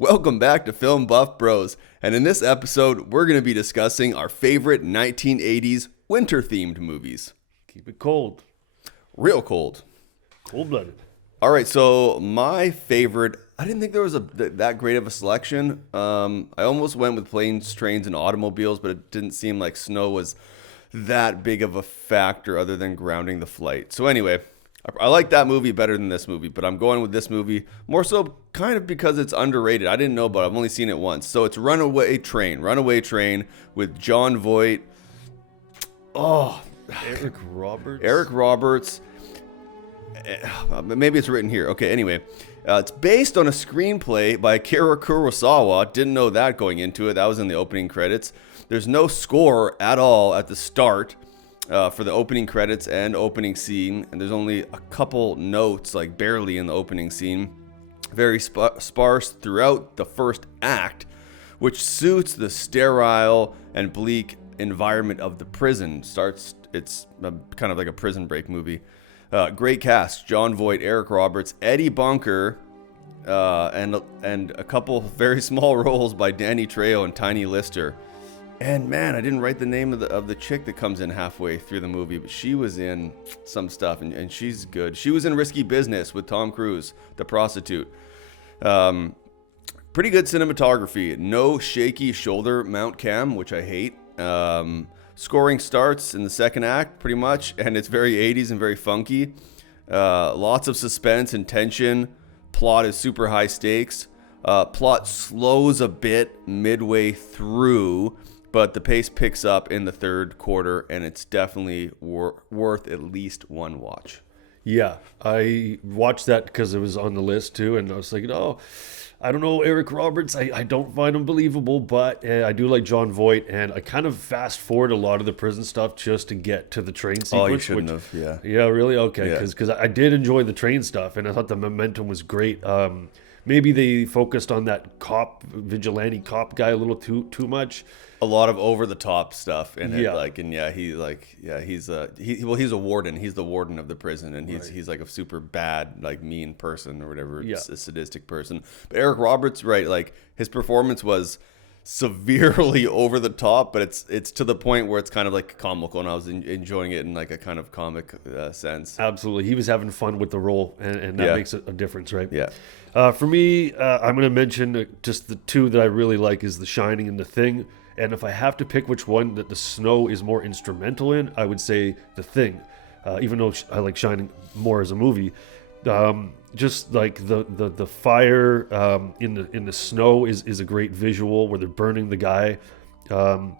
Welcome back to Film Buff Bros, and in this episode, we're going to be discussing our favorite 1980s winter-themed movies. Keep it cold. Real cold. Cold-blooded. All right, so my favorite, I didn't think there was that great of a selection. I almost went with planes, trains, and automobiles, but it didn't seem like snow was that big of a factor other than grounding the flight. So anyway, I like that movie better than this movie, but I'm going with this movie more so kind of because it's underrated. I didn't know, but I've only seen it once. So it's Runaway Train with Jon Voight. Oh, Eric Roberts. Eric Roberts. Maybe it's written here. Okay, anyway. It's based on a screenplay by Akira Kurosawa. Didn't know that going into it. That was in the opening credits. There's no score at all at the start for the opening credits and opening scene. And there's only a couple notes, like barely in the opening scene. Very sparse throughout the first act, which suits the sterile and bleak environment of the prison. It's kind of like a prison break movie. Great cast: Jon Voight, Eric Roberts, Eddie Bunker, and a couple very small roles by Danny Trejo and Tiny Lister. And man, I didn't write the name of the chick that comes in halfway through the movie, but she was in some stuff, and she's good. She was in Risky Business with Tom Cruise, the prostitute. Pretty good cinematography. No shaky shoulder mount cam, which I hate. Scoring starts in the second act, pretty much, and it's very 80s and very funky. Lots of suspense and tension. Plot is super high stakes. Plot slows a bit midway through, but the pace picks up in the third quarter, and it's definitely worth at least one watch. Yeah, I watched that because it was on the list too, and I was like, oh, I don't know, Eric Roberts, I don't find him believable, but I do like Jon Voight, and I kind of fast forward a lot of the prison stuff just to get to the train sequence. Oh, you shouldn't have, yeah. Yeah, really? Okay, Yeah. because I did enjoy the train stuff, and I thought the momentum was great. Maybe they focused on that vigilante cop guy a little too much. A lot of over the top stuff in it, Yeah. he's a warden. He's the warden of the prison, and he's like a super bad, like mean person or whatever, Yeah. a sadistic person. But Eric Roberts, right, like his performance was severely over the top, but it's to the point where it's kind of like comical, and I was enjoying it in like a kind of comic sense. Absolutely. He was having fun with the role, and that Yeah. makes a difference, right? Yeah. For me, I'm going to mention just the two that I really like is The Shining and The Thing. And if I have to pick which one that the snow is more instrumental in, I would say The Thing. Even though I like Shining more as a movie. Just like the fire in the snow is a great visual where they're burning the guy. And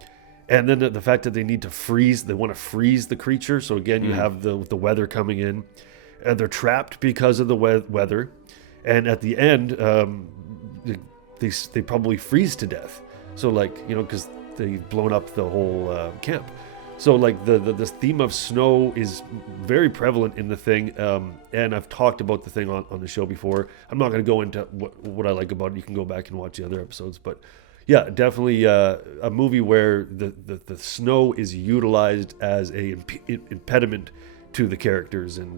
then the fact that they need to freeze, they want to freeze the creature. So again, you have the weather coming in, and they're trapped because of the weather. And at the end, they probably freeze to death. So because they've blown up the whole camp. So like the theme of snow is very prevalent in The Thing. And I've talked about The Thing on the show before. I'm not going to go into what I like about it. You can go back and watch the other episodes. But yeah, definitely a movie where the snow is utilized as a impediment to the characters. And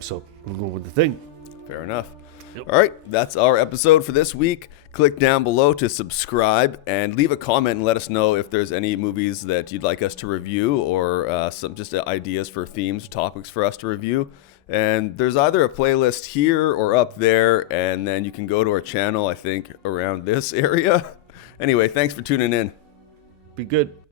so I'm going with The Thing. Fair enough. Yep. All right, that's our episode for this week. Click down below to subscribe and leave a comment and let us know if there's any movies that you'd like us to review or some just ideas for themes, topics for us to review. And there's either a playlist here or up there, and then you can go to our channel, I think, around this area. Anyway, thanks for tuning in. Be good.